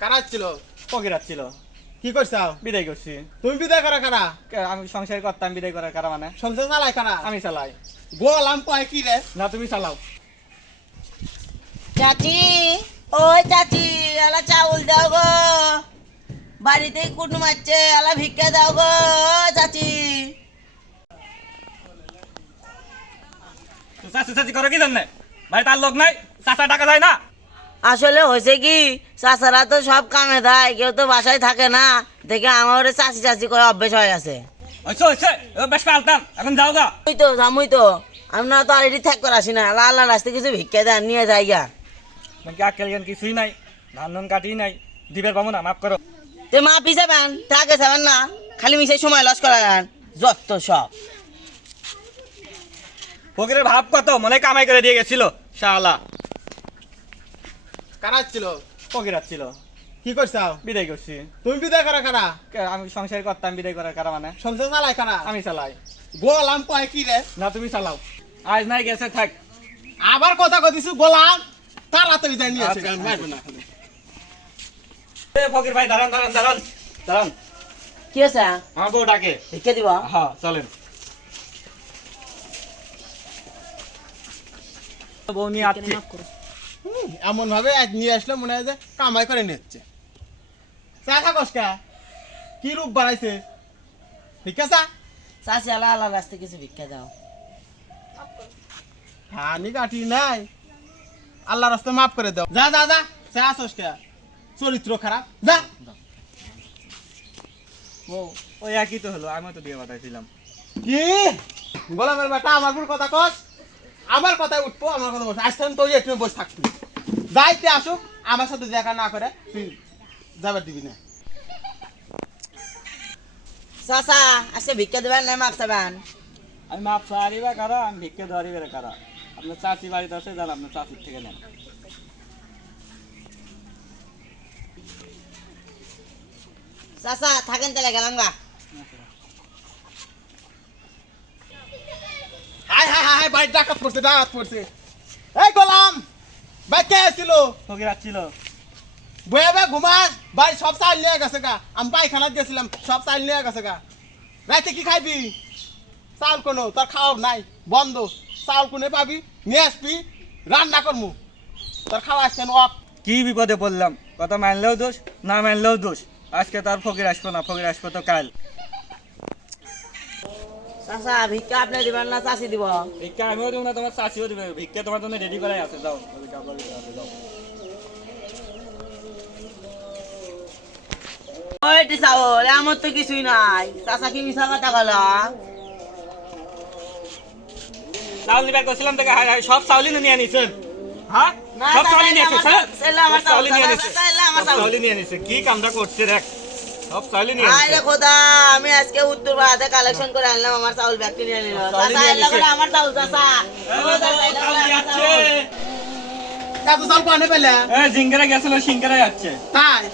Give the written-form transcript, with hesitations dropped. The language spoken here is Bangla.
কারা ছিল? ফকির ছিল। কি করছাও? বিদায় করছি। তুমি বিদায় করা কারা? আমি সংসার করতাম, বিদায় করার কারা মানে সংসার চালায় কারা? আমি চালাই। গোলাম কয় কি রে? না তুমি চালাও। চাচি, ওই চাচি, এলা চাউল দাও গো। বাড়িতে কুটুম আছে, এলা ভিক্ষা দাও গো চাচি। চাচি চাচি করো কি জানে? ভাই তার লোক নাই, চাচা টাকা যায় না। আসলে হয়েছে কি, চাচারা তো সব কামে দেয়, কেউ তো বাসায় থাকে না, দেখে আমার চাচি চাচি করে অভ্যেস হয়ে গেছে। হচ্ছে বেশ পাল্টান, এখন যাও গা। জামুই তো আমরা তো আর এটি থাক করে আসি না, আল্লাহ আল্লাহ রাস্তায় কিছু ভিক্ষা দেন নিয়ে যাই গা। নাকি আক্কেল জ্ঞান কিছুই নাই, ধান ধান কাটি নাই, দিবের পাবো না, মাফ করো। তে মা পিছাবেন থাকে যাবেন না, খালি মিশে সময় লস করান যত সব। ফকিরের ভাব কত, মনে হয় কামাই করে দিয়ে গেছিল শালা। কারা ছিল? ফকির ছিল। কি করছাও? বিদায় করছি। তুমি বিদায় করা কারা? আমি সংসার করতাম, বিদায় করার কারা মানে সংসার চালায় কারা? আমি চালাই। গোলাম কয় কি রে? না তুমি চালাও। আজ নাই গেছে থাক। আবার কথা কইছিস গোলাম, তাড়াতাড়ি যাই নিয়ে আসে, আচ্ছা, আমি মারবো না। এ ফকির ভাই দাঁড়ান দাঁড়ান দাঁড়ান দাঁড়ান, কি আছে? আমার বউ ডাকে। ভিক্ষা দিব? হ্যাঁ চলেন। বউ নিয়ে আসছি। এমন ভাবে আজ নিয়ে আসলে মনে হয় যে কামাই করে নিচ্ছে। চা খাকস কা? কি রূপ বাড়াইছে? ঠিক আছে? চাচি আল্লাহ আল্লাহ রাস্তায় কিছু ভিক্ষা দাও। হানি কাঠি নাই, আল্লাহ রাস্তায় মাফ করে দাও। যা যা যা, চা আসস কা? চরিত্র খারাপ, যা। বউ ওই একই তো হলো, আমি তো দিয়ে পাঠাইছিলাম। কি গোলামের বেটা, আমার পুরো কথা কস? আমার কথায় উঠবো, আমার কথা বস। আজকে তো একটু বসে থাকবি, যাইতে আসুক, আমার সাথে দেখা না করে তুই যাবার দিবি না। চাচা আজকে ভিক্ষা দেবেন না মাপ চাবেন? আমি মাপ সারিবা কারা, আমি ভিক্ষে ধরিবে কারা। আপনার চাচি বাড়িতে আছে, যান আপনার চাচির থেকে নেন। চাচা থাকেন তাহলে গেলাম গা। হাই হাই হাই, ভাই ডাকাত পড়ছে, ডাকাত পড়ছে। এই গোলাম ভাই, কে ছিল? ফকির ছিল। বয়ে বয়ে ঘুমাস, ভাই সব চাল নিয়ে গেছে গা। আমি পায়খানাত গেছিলাম, সব চাল নিয়ে গেছে গা। রাতে কি খাইবি? চাল কোনো তোর খাওয়া নাই, বন্ধ। চাল কোনে পাবি? নিয়ে আসবি, রান্না করমু। তোর খাওয়া আসছে না অফ। কি বিপদে পড়লাম, কথা মানলেও দোষ, না মানলেও দোষ। আজকে তার ফকির আসবো না, ফকির আসবো তো কাল। চাচা ভিক্ষা আপনি দিবেন না চাচি দিব? ভিক্ষা আমিও দেবো না, তোমার চাচিও দেবে। ভিক্ষা তোমার জন্য রেডি করাই আছে, যাও। ওই চাউল আমার তো কিছুই নাই, চাচা কি মিশা কথা বলা? চাউল নিবার করছিলাম থেকে, হাই হাই সব চাউলই নিয়ে নিছেন। হ্যাঁ সব চাউলই নিয়ে নিছে, সব চাউলই নিয়ে নিছে, সব চাউলই নিয়ে নিছে। কি কামটা করছে দেখ, সব চাউলই নিয়ে আরে নিছে। খোদা, আমি আজকে উত্তর পাড়াতে কালেকশন করে আনলাম, আমার চাউল ব্যাগটি নিয়ে নিল। চাউলই চাচা নিয়ে এলা নিছে। করে আমার চাউল, চাচা ও চাচা এলা চাউল করে নিয়ে আমার যাচ্ছে। চাউল। তা তো চাল কোনে পেলে? জিঙ্গারা গেছিল, সিঙ্গারা যাচ্ছে। তাই